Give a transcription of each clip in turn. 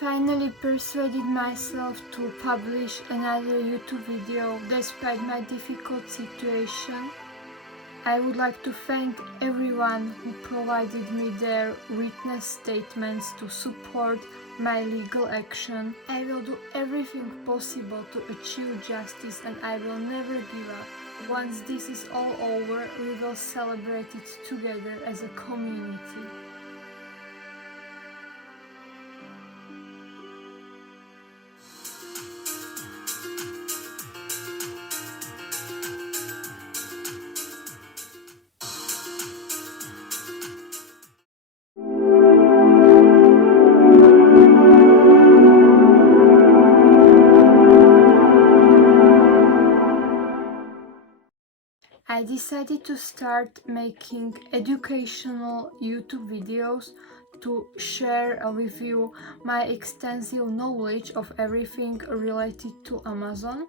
finally persuaded myself to publish another YouTube video despite my difficult situation. I would like to thank everyone who provided me their witness statements to support my legal action. I will do everything possible to achieve justice and I will never give up. Once this is all over, we will celebrate it together as a community. I decided to start making educational YouTube videos to share with you my extensive knowledge of everything related to Amazon.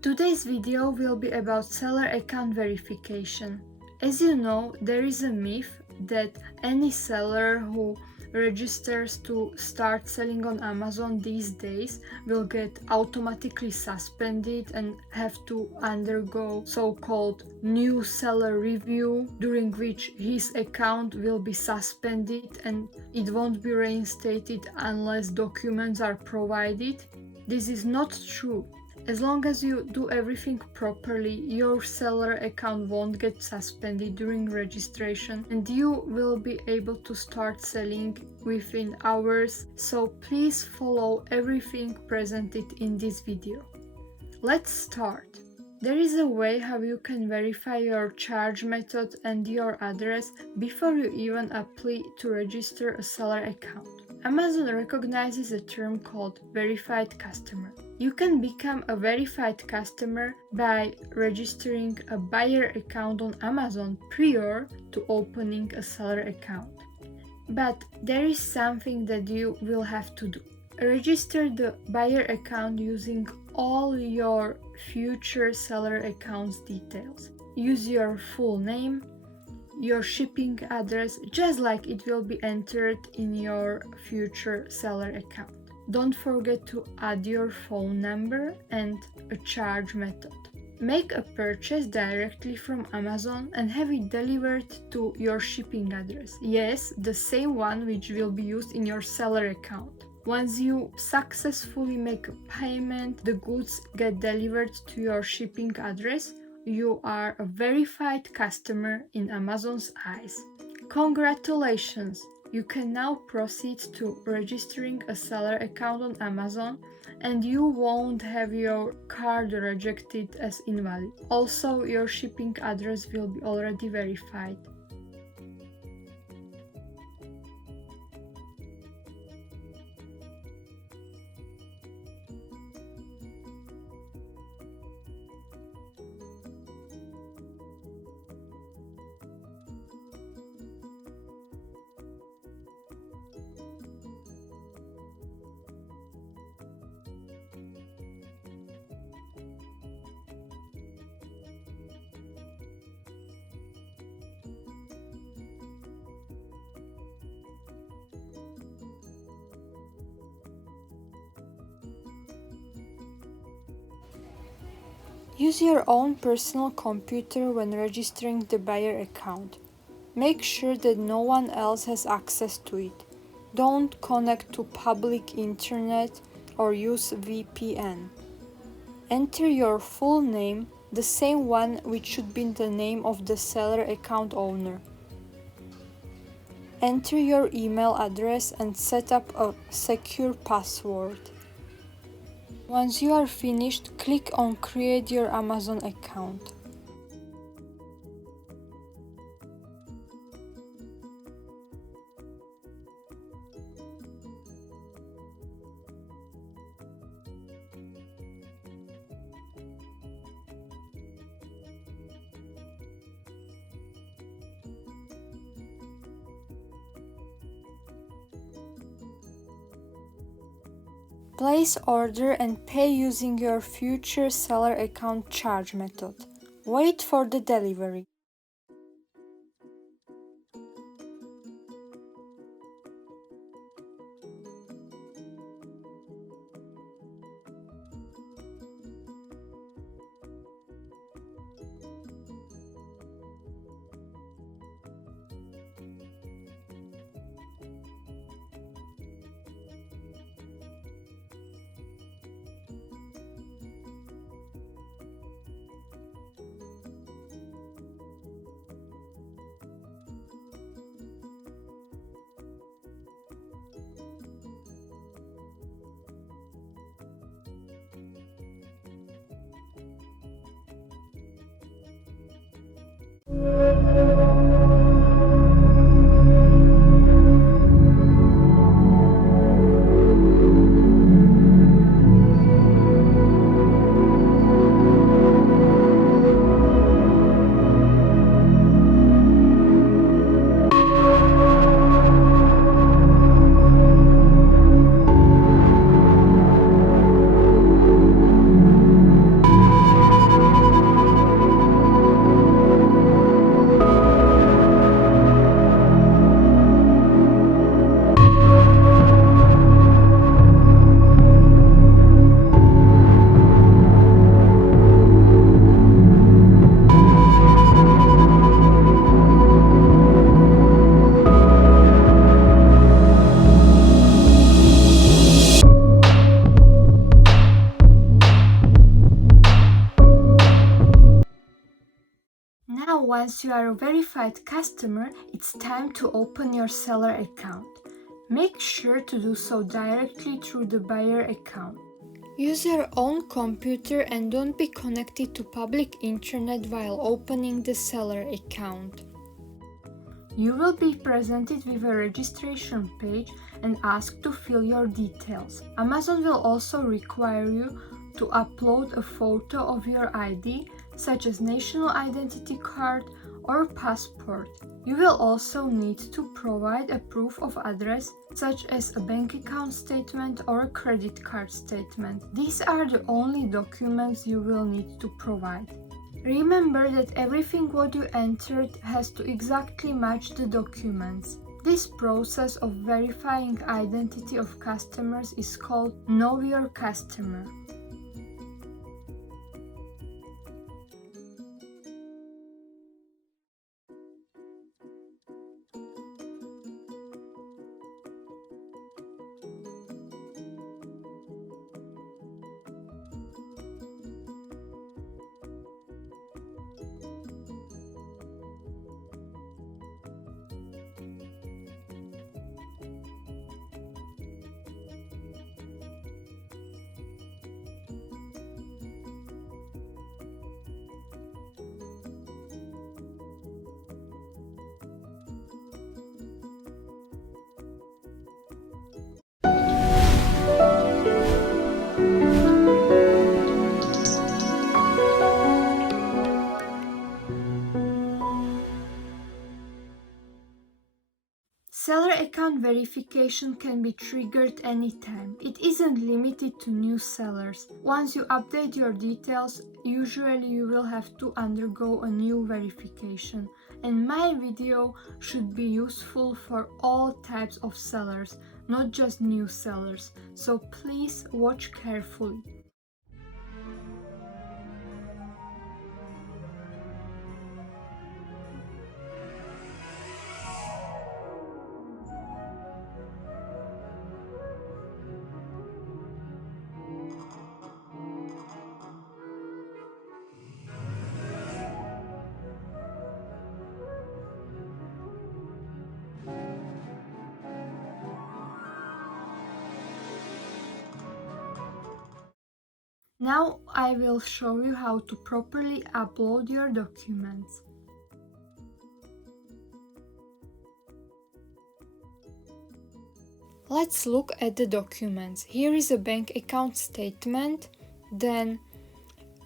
Today's video will be about seller account verification. As you know, there is a myth that any seller who registers to start selling on Amazon these days will get automatically suspended and have to undergo so-called new seller review, during which his account will be suspended and it won't be reinstated unless documents are provided. This is not true. As long as you do everything properly, your seller account won't get suspended during registration and you will be able to start selling within hours, so please follow everything presented in this video. Let's start. There is a way how you can verify your charge method and your address before you even apply to register a seller account. Amazon recognizes a term called verified customer. You can become a verified customer by registering a buyer account on Amazon prior to opening a seller account. But there is something that you will have to do. Register the buyer account using all your future seller accounts details. Use your full name, your shipping address, just like it will be entered in your future seller account. Don't forget to add your phone number and a charge method. Make a purchase directly from Amazon and have it delivered to your shipping address. Yes, the same one which will be used in your seller account. Once you successfully make a payment, the goods get delivered to your shipping address. You are a verified customer in Amazon's eyes. Congratulations! You can now proceed to registering a seller account on Amazon and you won't have your card rejected as invalid. Also, your shipping address will be already verified. Use your own personal computer when registering the buyer account. Make sure that no one else has access to it. Don't connect to public internet or use VPN. Enter your full name, the same one which should be the name of the seller account owner. Enter your email address and set up a secure password. Once you are finished, click on Create your Amazon account. Place order and pay using your future seller account charge method. Wait for the delivery. Now, once you are a verified customer, it's time to open your seller account. Make sure to do so directly through the buyer account. Use your own computer and don't be connected to public internet while opening the seller account. You will be presented with a registration page and asked to fill your details. Amazon will also require you to upload a photo of your ID, such as national identity card or passport. You will also need to provide a proof of address, such as a bank account statement or a credit card statement. These are the only documents you will need to provide. Remember that everything what you entered has to exactly match the documents. This process of verifying identity of customers is called Know Your Customer. Seller account verification can be triggered anytime. It isn't limited to new sellers. Once you update your details, usually you will have to undergo a new verification. And my video should be useful for all types of sellers, not just new sellers. So please watch carefully. Now I will show you how to properly upload your documents. Let's look at the documents. Here is a bank account statement, then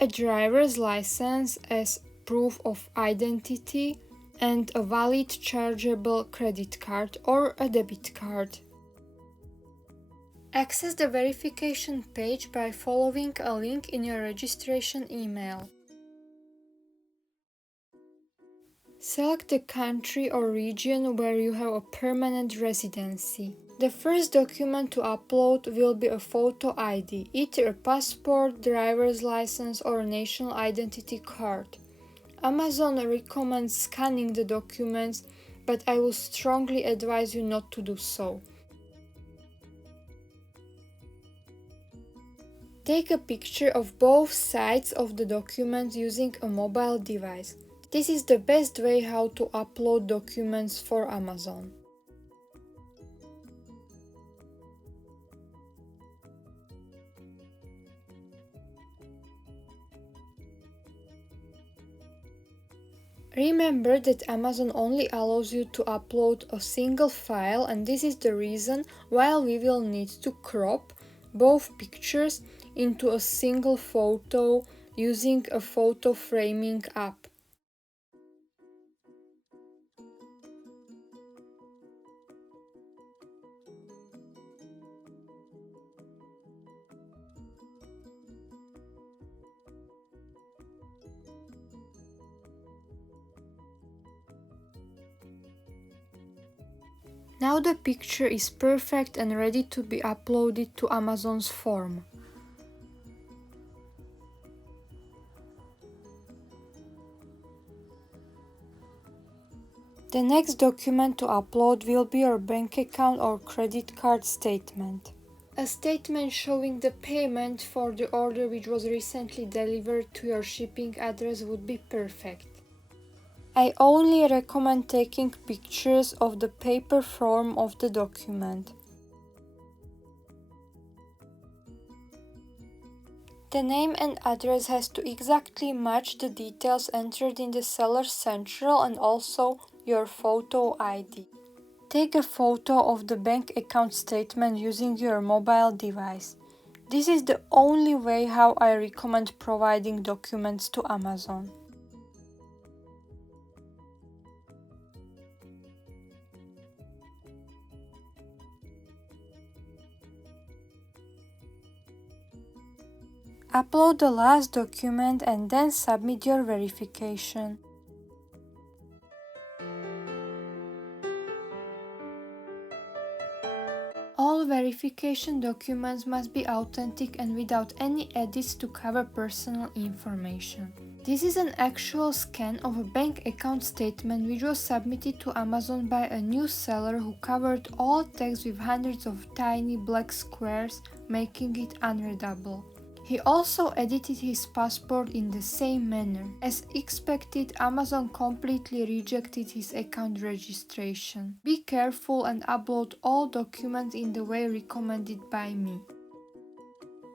a driver's license as proof of identity, and a valid chargeable credit card or a debit card. Access the verification page by following a link in your registration email. Select the country or region where you have a permanent residency. The first document to upload will be a photo ID, either a passport, driver's license or a national identity card. Amazon recommends scanning the documents, but I will strongly advise you not to do so. Take a picture of both sides of the document using a mobile device. This is the best way how to upload documents for Amazon. Remember that Amazon only allows you to upload a single file, and this is the reason why we will need to crop both pictures into a single photo using a photo framing app. Now the picture is perfect and ready to be uploaded to Amazon's form. The next document to upload will be your bank account or credit card statement. A statement showing the payment for the order which was recently delivered to your shipping address would be perfect. I only recommend taking pictures of the paper form of the document. The name and address has to exactly match the details entered in the seller's central and also your photo ID. Take a photo of the bank account statement using your mobile device. This is the only way how I recommend providing documents to Amazon. Upload the last document and then submit your verification. All verification documents must be authentic and without any edits to cover personal information. This is an actual scan of a bank account statement which was submitted to Amazon by a new seller who covered all text with hundreds of tiny black squares, making it unreadable. He also edited his passport in the same manner. As expected, Amazon completely rejected his account registration. Be careful and upload all documents in the way recommended by me.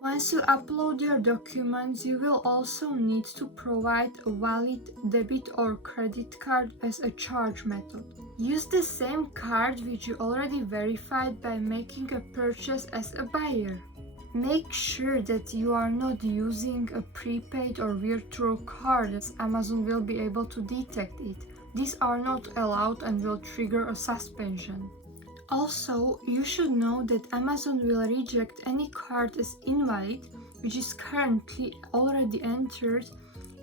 Once you upload your documents, you will also need to provide a valid debit or credit card as a charge method. Use the same card which you already verified by making a purchase as a buyer. Make sure that you are not using a prepaid or virtual card, as Amazon will be able to detect it. These are not allowed and will trigger a suspension. Also, you should know that Amazon will reject any card as invalid which is currently already entered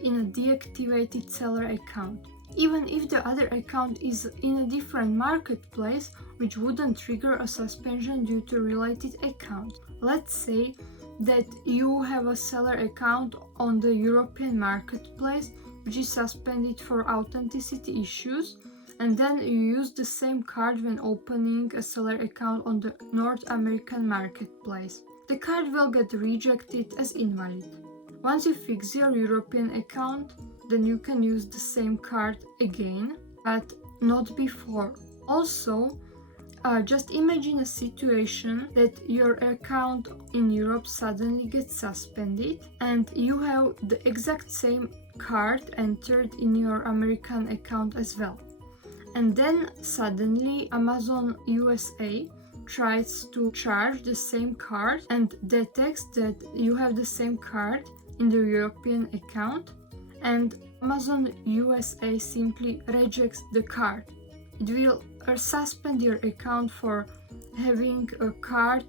in a deactivated seller account, even if the other account is in a different marketplace, which wouldn't trigger a suspension due to related account. Let's say that you have a seller account on the European marketplace which is suspended for authenticity issues, and then you use the same card when opening a seller account on the North American marketplace. The card will get rejected as invalid. Once you fix your European account, then you can use the same card again, but not before. Also, just imagine a situation that your account in Europe suddenly gets suspended and you have the exact same card entered in your American account as well. And then suddenly Amazon USA tries to charge the same card and detects that you have the same card in the European account, and Amazon USA simply rejects the card. It will suspend your account for having a card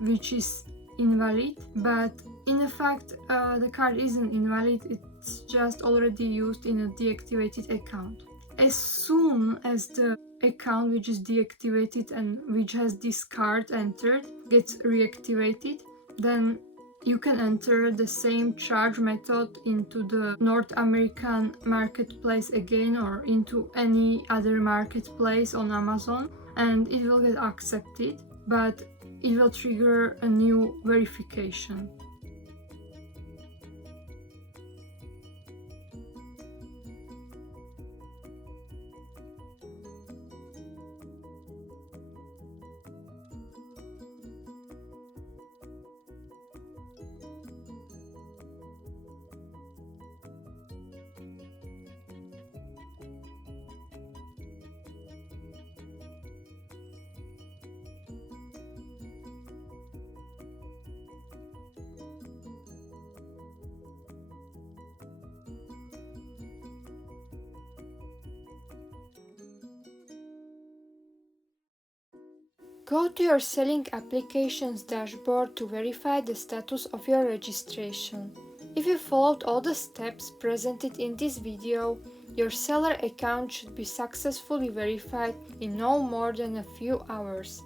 which is invalid, but in fact the card isn't invalid, it's just already used in a deactivated account. As soon as the account which is deactivated and which has this card entered gets reactivated, then you can enter the same charge method into the North American marketplace again or into any other marketplace on Amazon, and it will get accepted, but it will trigger a new verification. Go to your selling applications dashboard to verify the status of your registration. If you followed all the steps presented in this video, your seller account should be successfully verified in no more than a few hours.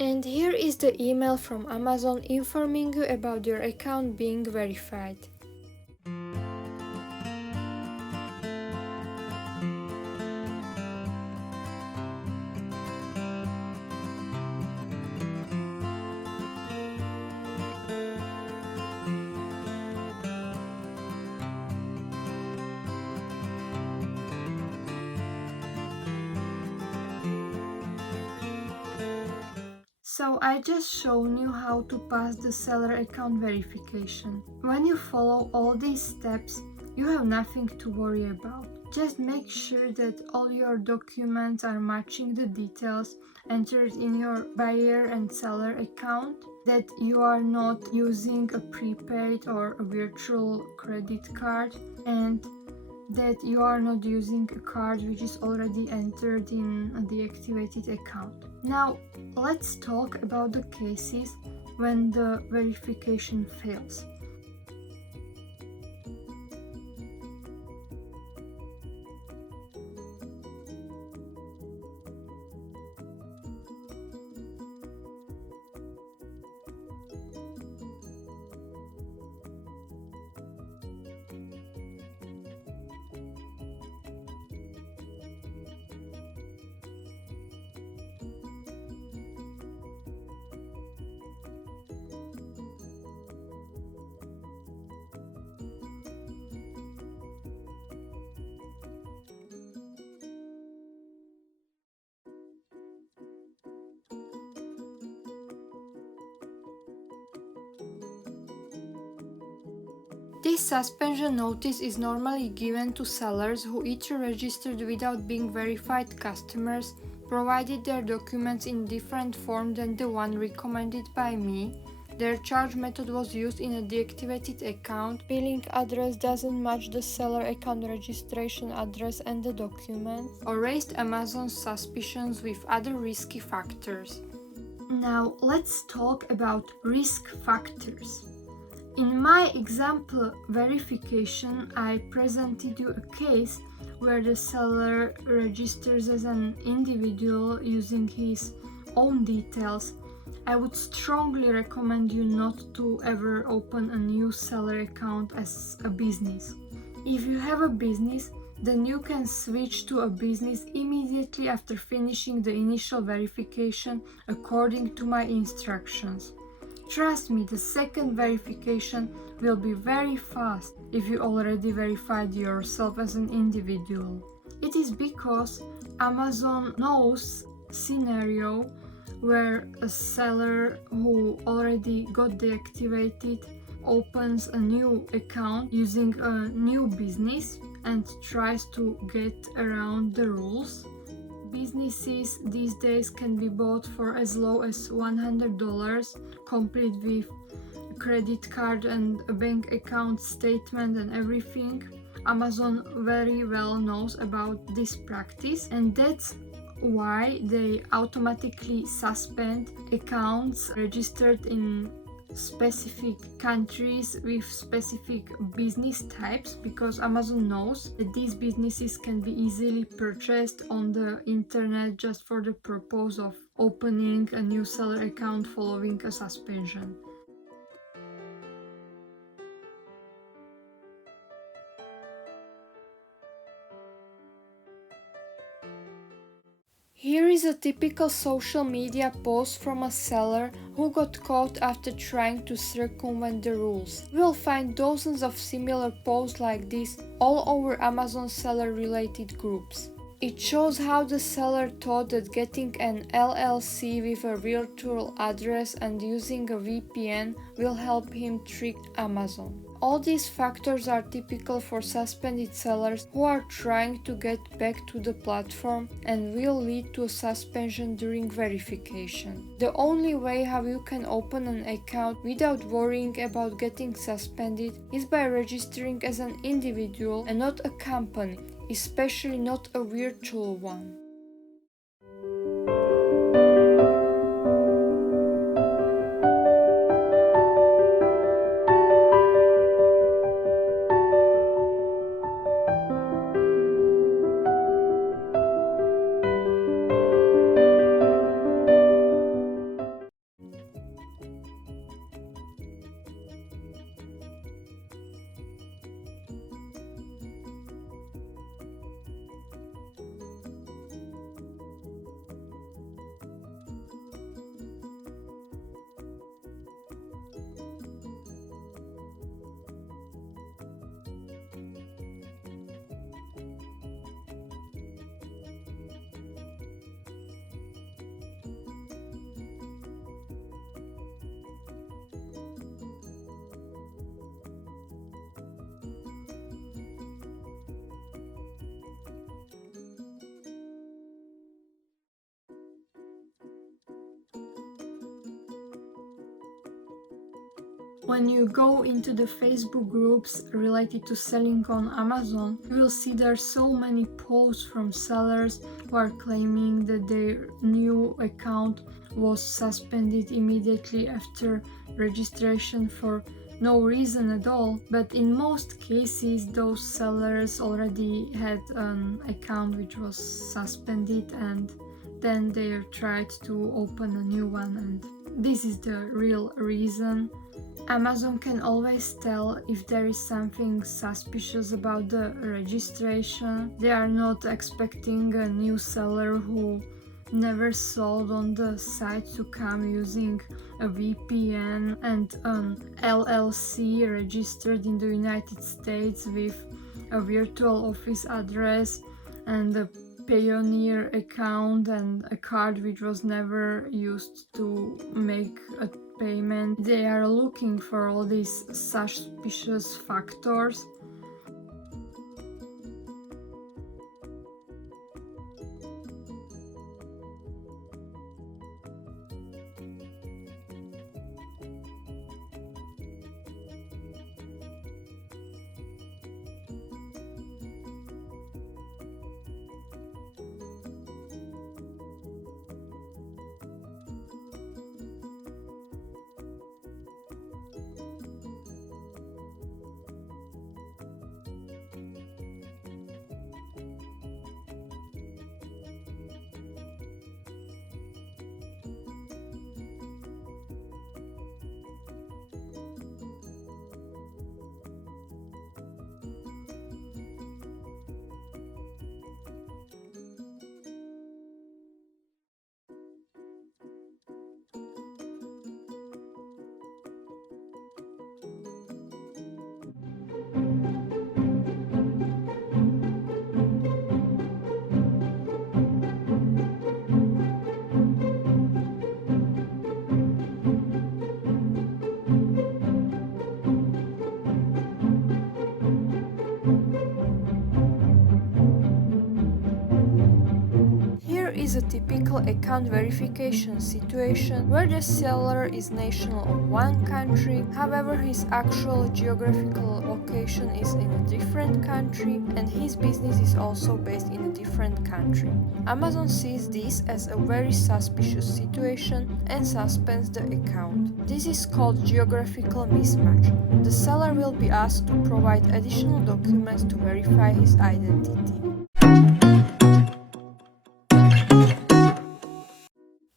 And here is the email from Amazon informing you about your account being verified. So I just shown you how to pass the seller account verification. When you follow all these steps, you have nothing to worry about. Just make sure that all your documents are matching the details entered in your buyer and seller account, that you are not using a prepaid or a virtual credit card, and that you are not using a card which is already entered in a deactivated account. Now, let's talk about the cases when the verification fails. This suspension notice is normally given to sellers who either registered without being verified customers, provided their documents in different form than the one recommended by me, their charge method was used in a deactivated account, billing address doesn't match the seller account registration address and the documents, or raised Amazon's suspicions with other risky factors. Now let's talk about risk factors. In my example verification, I presented you a case where the seller registers as an individual using his own details. I would strongly recommend you not to ever open a new seller account as a business. If you have a business, then you can switch to a business immediately after finishing the initial verification according to my instructions. Trust me, the second verification will be very fast if you already verified yourself as an individual. It is because Amazon knows scenario where a seller who already got deactivated opens a new account using a new business and tries to get around the rules. Businesses these days can be bought for as low as $100, complete with a credit card and a bank account statement and everything. Amazon very well knows about this practice, and that's why they automatically suspend accounts registered in specific countries with specific business types, because Amazon knows that these businesses can be easily purchased on the internet just for the purpose of opening a new seller account following a suspension. Here is a typical social media post from a seller who got caught after trying to circumvent the rules. You will find dozens of similar posts like this all over Amazon seller related groups. It shows how the seller thought that getting an LLC with a virtual address and using a VPN will help him trick Amazon. All these factors are typical for suspended sellers who are trying to get back to the platform and will lead to a suspension during verification. The only way how you can open an account without worrying about getting suspended is by registering as an individual and not a company, especially not a virtual one. When you go into the Facebook groups related to selling on Amazon, you will see there are so many posts from sellers who are claiming that their new account was suspended immediately after registration for no reason at all, but in most cases those sellers already had an account which was suspended and then they tried to open a new one, and this is the real reason. Amazon can always tell if there is something suspicious about the registration. They are not expecting a new seller who never sold on the site to come using a VPN and an LLC registered in the United States with a virtual office address and a Payoneer account and a card which was never used to make a payment. They are looking for all these suspicious factors. Here is a typical account verification situation where the seller is national of one country, however his actual geographical location is in a different country and his business is also based in a different country. Amazon sees this as a very suspicious situation and suspends the account. This is called geographical mismatch. The seller will be asked to provide additional documents to verify his identity.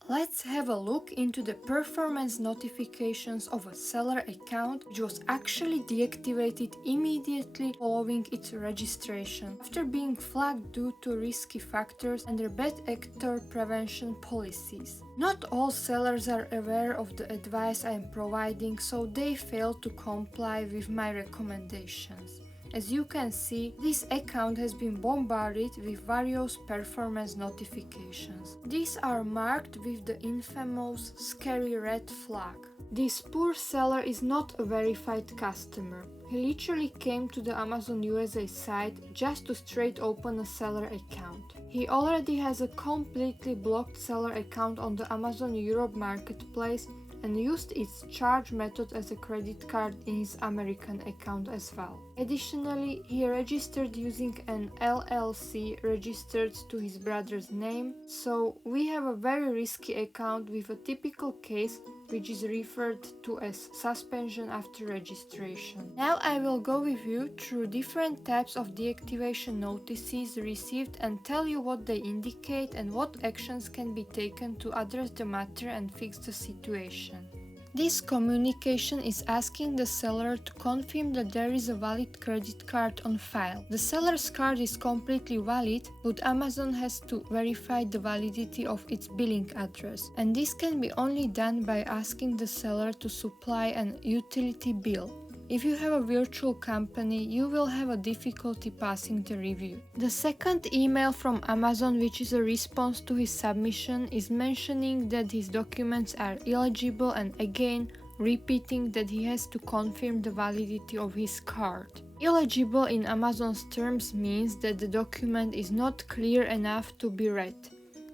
Let's have a look into the performance notifications of a seller account which was actually deactivated immediately following its registration after being flagged due to risky factors under bad actor prevention policies. Not all sellers are aware of the advice I am providing, so they fail to comply with my recommendations. As you can see, this account has been bombarded with various performance notifications. These are marked with the infamous scary red flag. This poor seller is not a verified customer. He literally came to the Amazon USA site just to straight open a seller account. He already has a completely blocked seller account on the Amazon Europe marketplace and used its charge method as a credit card in his American account as well. Additionally, he registered using an LLC registered to his brother's name, so we have a very risky account with a typical case which is referred to as suspension after registration. Now I will go with you through different types of deactivation notices received and tell you what they indicate and what actions can be taken to address the matter and fix the situation. This communication is asking the seller to confirm that there is a valid credit card on file. The seller's card is completely valid, but Amazon has to verify the validity of its billing address, and this can be only done by asking the seller to supply an utility bill. If you have a virtual company, you will have a difficulty passing the review. The second email from Amazon, which is a response to his submission, is mentioning that his documents are illegible and again repeating that he has to confirm the validity of his card. Illegible in Amazon's terms means that the document is not clear enough to be read.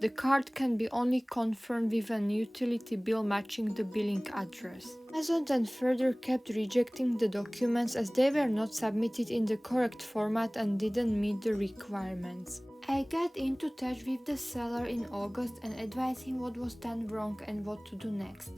the card can be only confirmed with an utility bill matching the billing address. Amazon then further kept rejecting the documents as they were not submitted in the correct format and didn't meet the requirements. I got into touch with the seller in August and advised him what was done wrong and what to do next.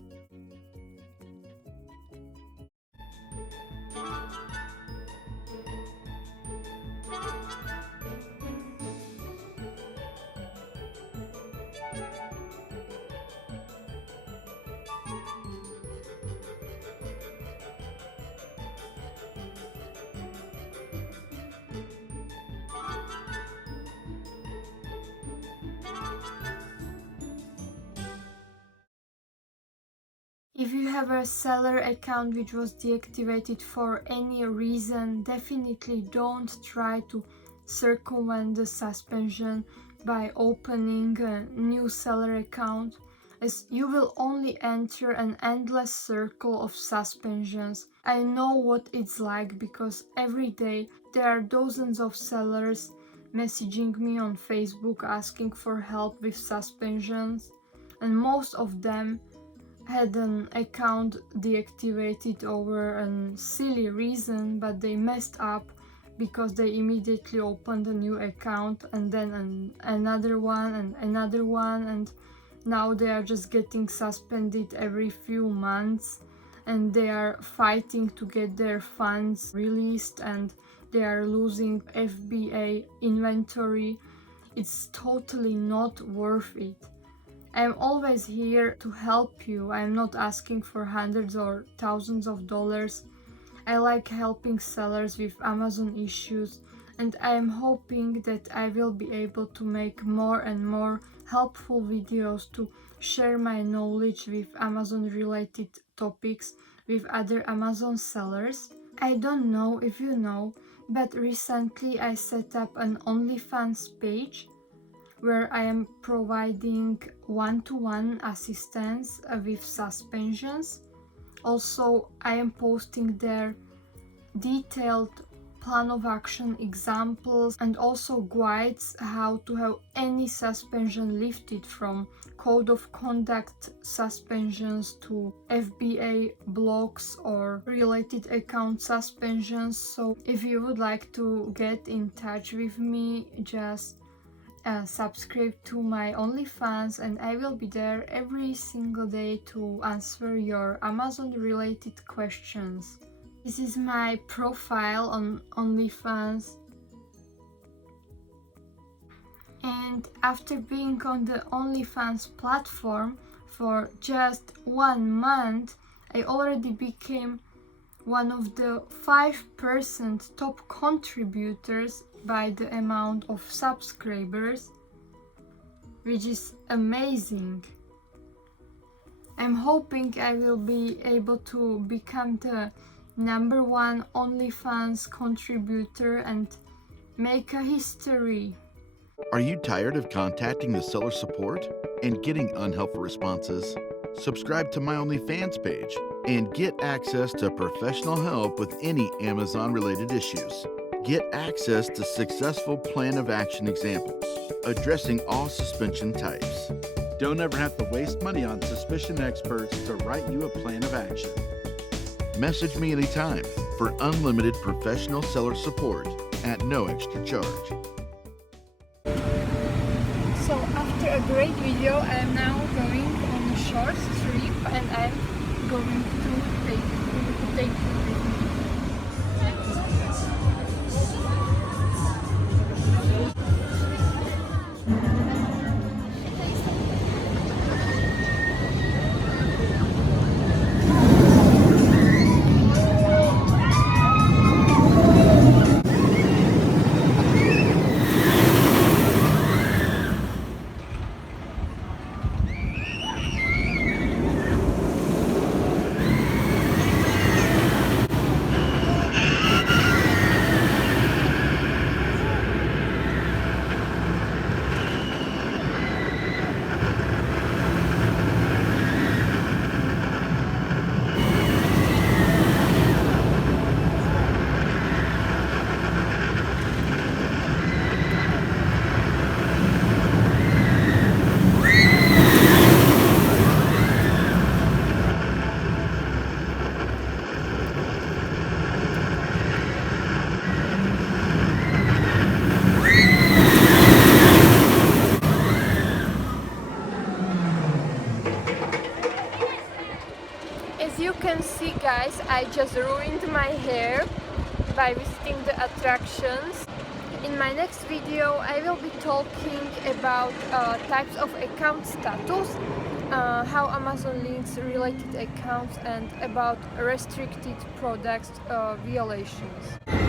If you have a seller account which was deactivated for any reason, definitely don't try to circumvent the suspension by opening a new seller account, as you will only enter an endless circle of suspensions. I know what it's like because every day there are dozens of sellers messaging me on Facebook asking for help with suspensions, and most of them had an account deactivated over a silly reason, but they messed up because they immediately opened a new account and then another one and another one, and now they are just getting suspended every few months, and they are fighting to get their funds released, and they are losing FBA inventory. It's totally not worth it. I'm always here to help you. I'm not asking for hundreds or thousands of dollars. I like helping sellers with Amazon issues, and I'm hoping that I will be able to make more and more helpful videos to share my knowledge with Amazon related topics with other Amazon sellers. I don't know if you know, but recently I set up an OnlyFans page where I am providing one-to-one assistance with suspensions. Also, I am posting there detailed plan of action examples and also guides how to have any suspension lifted, from code of conduct suspensions to FBA blocks or related account suspensions. So if you would like to get in touch with me, just subscribe to my OnlyFans, and I will be there every single day to answer your Amazon related questions. This is my profile on OnlyFans, and after being on the OnlyFans platform for just 1 month, I already became one of the 5% top contributors by the amount of subscribers, which is amazing. I'm hoping I will be able to become the #1 OnlyFans contributor and make a history. Are you tired of contacting the seller support and getting unhelpful responses? Subscribe to my OnlyFans page and get access to professional help with any Amazon-related issues. Get access to successful plan of action examples, addressing all suspension types. Don't ever have to waste money on suspicion experts to write you a plan of action. Message me anytime for unlimited professional seller support at no extra charge. So after a great video, I am now going on a short trip, and I'm going to take you with me. guys, I just ruined my hair by visiting the attractions. In my next video I will be talking about types of account status, how Amazon links related accounts, and about restricted products violations.